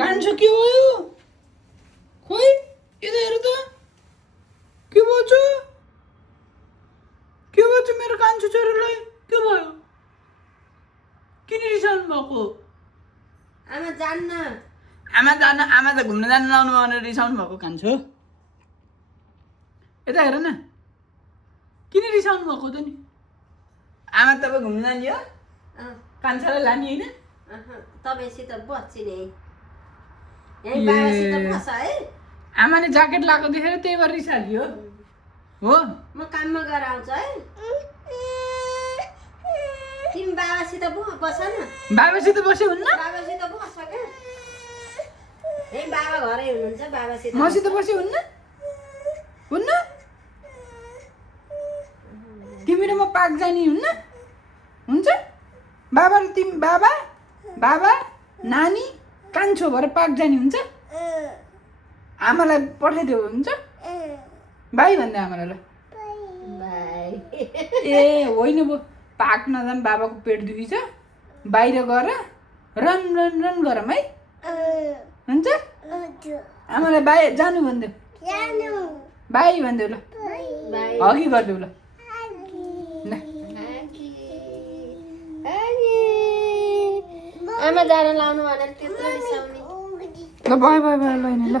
कान्छो के भयो खोइ यता हेर त के भयो मेरो कान्छो छोरीलाई के भयो किन रिसाउनु भएको आमा जान्न आमा त घुम्न जानु लाउनु भनेर रिसाउनु भएको कान्छो यता हेर न किन रिसाउनु भएको त नि आमा तपाईँ घुम्न जाने हो कान्छालाई लाने होइन तपाईँसित बस्छु नि यही बाबासित बस है आमाले ज्याकेट लगाएको देखेर त्यही भएर रिसाल्यो हो म काममा गएर आउँछु है तिमी बाबासित बस न बाबासित बस्यो हुन्न बाबासित बस क्या यही बाबा घरै हुनुहुन्छ बाबासित मसित बस्यो हुन्न हुन्न तिमी र म पार्क जाने हुन्न हुन्छ बाबा र तिमी बाबा नानी कान्छो भएर पार्क जाने हुन्छ आमालाई पठाइदियो हुन्छ बाई भन्दै आमालाई ल बाई ए होइन बो पार्क नजाम बाबाको पेट दुखिन्छ बाहिर गएर रन गरौँ है हुन्छ आमालाई बाई जानु भनिदेऊ बाई भनिदेऊ ल हगी गरिदेऊ ल आमा जान लाउनु भनेर त्यत्रो रिसाउने ल बाई ल